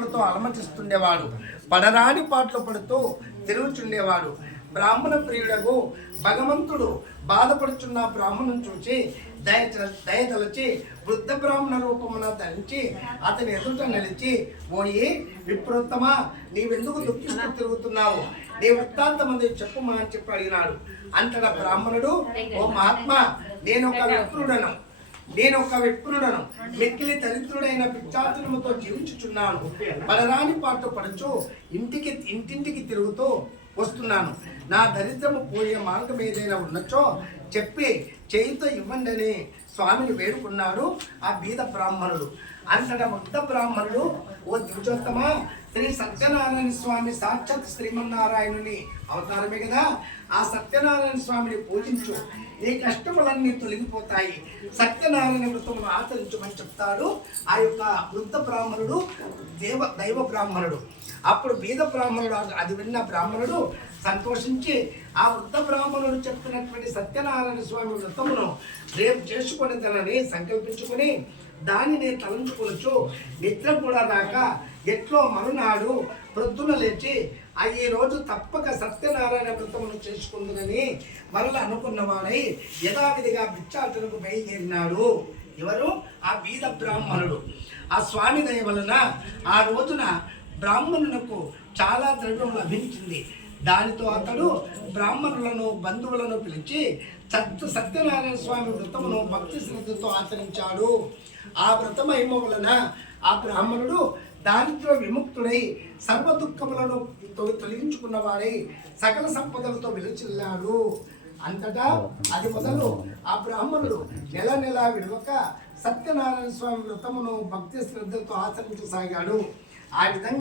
తప్పులతో అలమటిస్తుండేవాడు. పడరాని పాటలు పడుతూ తిరుగుచుండేవాడు. బ్రాహ్మణ ప్రియుడకు భగవంతుడు బాధపడుచున్న బ్రాహ్మణుని చూచి దయతలచి వృద్ధ బ్రాహ్మణ రూపమున ధరించి అతని ఎదుట నిలిచి, పోయి విప్రోత్తమా, నీవెందుకు దుఃఖిస్తూ తిరుగుతున్నావు? నీ వృత్తాంతమంది చెప్పుమా అని చెప్పి అడిగినాడు. అంతటా బ్రాహ్మణుడు, ఓ మహాత్మా, నేనొక విప్రుడను, మిక్కిలి దరిద్రుడైన పిచ్చాతులముతో జీవించుచున్నాను. పడరాని పాటు పడుచు ఇంటింటికి తిరుగుతూ వస్తున్నాను. నా దరిద్రము పోయే మార్గం ఏదైనా ఉన్నచో చెప్పి చేయితో ఇవ్వండి అని స్వామిని వేడుకున్నాడు ఆ బీద బ్రాహ్మణుడు. అంతటా వృద్ధ బ్రాహ్మణుడు, ఓ ద్విజోత్తమా, శ్రీ సత్యనారాయణ స్వామి సాక్షాత్ శ్రీమన్నారాయణుని అవతారమే కదా, ఆ సత్యనారాయణ స్వామిని పూజించు, నీ కష్టములన్నీ తొలగిపోతాయి, సత్యనారాయణ వ్రతమును ఆచరించమని చెప్తాడు ఆ యొక్క వృద్ధ బ్రాహ్మణుడు, దైవ బ్రాహ్మణుడు. అప్పుడు బీద బ్రాహ్మణుడు అది విన్న బ్రాహ్మణుడు సంతోషించి ఆ వృద్ధ బ్రాహ్మణుడు చెప్పినటువంటి సత్యనారాయణ స్వామి వ్రతమును రేపు చేసుకునేదనని సంకల్పించుకుని దానిని తలంచుకొనొచ్చు నిద్ర కూడా రాక ఎట్లో మరునాడు ప్రొద్దున లేచి ఈ రోజు తప్పక సత్యనారాయణ వ్రతమును చేసుకుందని మరల అనుకున్నవాడై యథావిధిగా భిక్షాటనకు బయలుదేరినాడు. ఎవరు? ఆ బీద బ్రాహ్మణుడు. ఆ స్వామి దయ వలన ఆ రోజున బ్రాహ్మణులకు చాలా ద్రవ్యం లభించింది. దానితో అతడు బ్రాహ్మణులను బంధువులను పిలిచి సత్యనారాయణ స్వామి వ్రతమును భక్తి శ్రద్ధతో ఆచరించాడు. ఆ వ్రత మహిమ వలన ఆ బ్రాహ్మణుడు దారిద్ర్య విముక్తుడై సర్వ దుఃఖములను తొలగించుకున్నవాడై సకల సంపదలతో విలచిల్లాడు. అంతటా అది మొదలు ఆ బ్రాహ్మణుడు నెల విడవక సత్యనారాయణ స్వామి వ్రతమును భక్తి శ్రద్ధతో ఆచరించసాగాడు. ఆ విధంగా